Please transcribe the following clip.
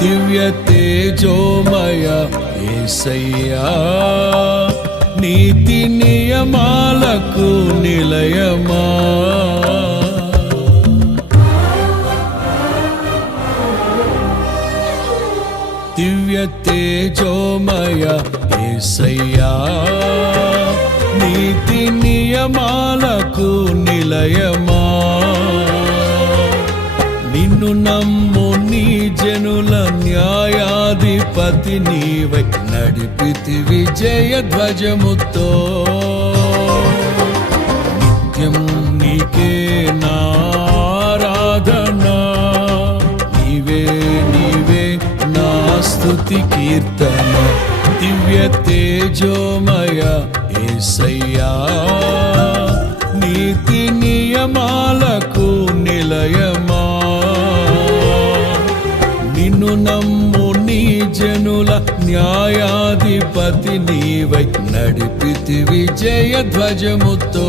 దివ్య తేజోమయ యేసయ్యా, నీతి నియమాలకు నిలయమా. దివ్య తేజోమయ యేసయ్యా, నీతి నియమాలకు నిలయమా. నిన్ను నమ్ము నీ జనుల న్యాయాధిపతి నీవై నడిపితి విజయ ధ్వజముతో. నిత్యం నీకే నారాధనా, నీవే నీవే నా స్తుతి కీర్తన. దివ్య తేజోమయ యేసయ్యా, నీతి నియమాలకు నిలయమా. నిన్ను నమ్ము నీ జనుల న్యాయాధిపతి నీవై నడిపితి విజయ ధ్వజముతో.